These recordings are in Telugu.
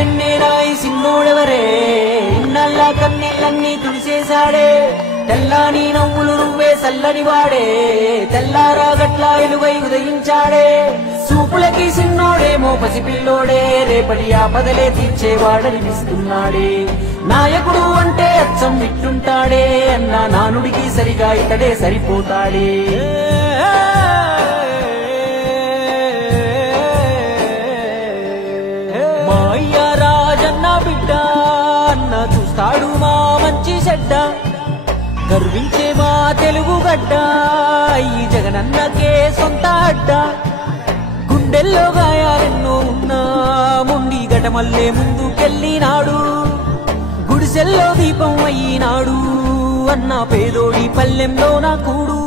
ఎన్నేరాయి సిన్నోడెవరే ఇన్నల్ల కన్నీళ్ళన్నీ తుడిసేశాడే తెల్లాని నవ్వులు నువ్వే సల్లని వాడే తెల్లారా గట్లా ఎలుగై ఉదయించాడే చూపులకి సిన్నోడేమో పసిపిల్లోడే రేపటి ఆపదలే తీర్చేవాడనిపిస్తున్నాడే నాయకుడు అంటే అచ్చం విట్టుంటాడే అన్న నానుడికి సరిగా ఇతడే సరిపోతాడే మా అయ్య రాజన్న బిడ్డ అన్న చూస్తాడు మా మంచి చెడ్డ గర్వించే మా తెలుగు గడ్డ ఈ జగనన్నకే సొంత అడ్డ గుండెల్లో గాయాలెన్నో ఉన్నా ముండి గటమల్లే ముందుకెళ్ళినాడు గుడిసెల్లో దీపం అయ్యినాడు అన్న పేదోడి పల్లెంలో నా కూడు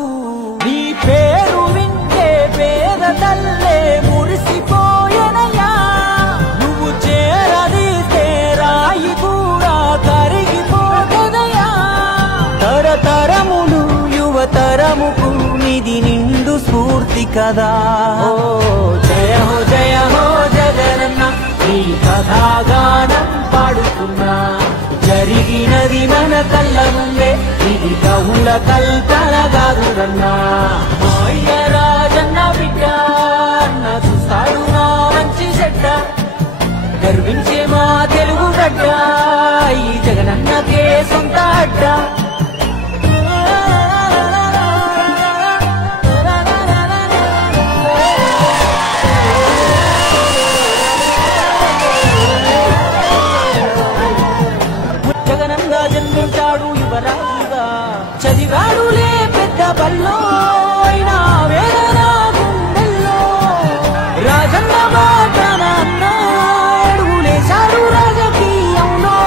నీ పేరు వింటే పేద తల్లే మురిసిపోయనయ్యా నువ్వు చేరదీస్తే రాయి కూడా కరిగిపోతదయ్యా తరతరములు యువతరముకు నిధి నిండు స్ఫూర్తి కదా ఓ జయ హో జగనన్న నీ కథాగానం పాడుతున్నా జరిగినది మన కళ్ళ ముందే ఇది కవుల కల్పన కాదురన్నా మా అయ్య రాజన్న బిడ్డ అన్న చూస్తాడు నా మంచి చెడ్డ గర్వించే మా తెలుగు గడ్డ ఈ జగనన్నకే సొంత అడ్డ జన్మించాడు యువరాజుగా చదివాడులే పెద్ద బల్లో అయినా వేదన గుండెల్లో రాజన్న మాటన అడుగులేశాడు రాజకీయంలో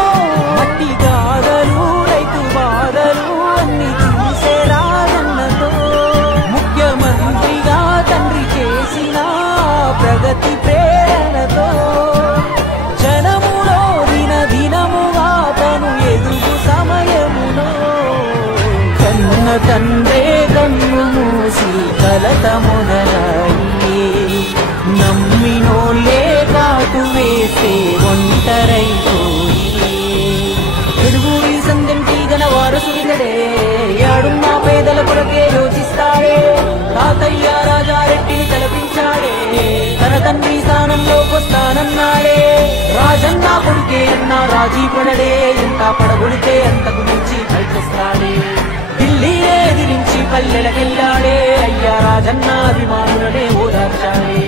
మట్టి గాథలు రైతు బాధలు అన్ని చూసే రాజన్నతో ముఖ్యమంత్రిగా తండ్రి చేసిన ప్రగతి ప్రేరణతో జనములో దినదినముగా తను ఎదుగు సమయములో కన్న తండ్రే కన్ను మూసి కలత మొదలయ్యే నమ్మినోళ్ళే కాటు వేస్తే ఒంటరైపోయే తెలుగుడి సందంటి గన వారసుడిగడే యాడున్న పేదల కొరకే యోచిస్తాడే తాతయ్య రాజారెడ్డిని తలపించాడే తన తండ్రి స్థానంలోకొస్తానన్నాడే రాజన్న కొడుకే అన్న రాజీ పడడే ఎంత పడగొడితే అంతకు మించి పైకొస్తాడే ఢిల్లీనే ఎదిరించి పల్లెలకెళ్ళాడే అయ్యా రాజన్న అభిమానులనే ఓదార్చాడే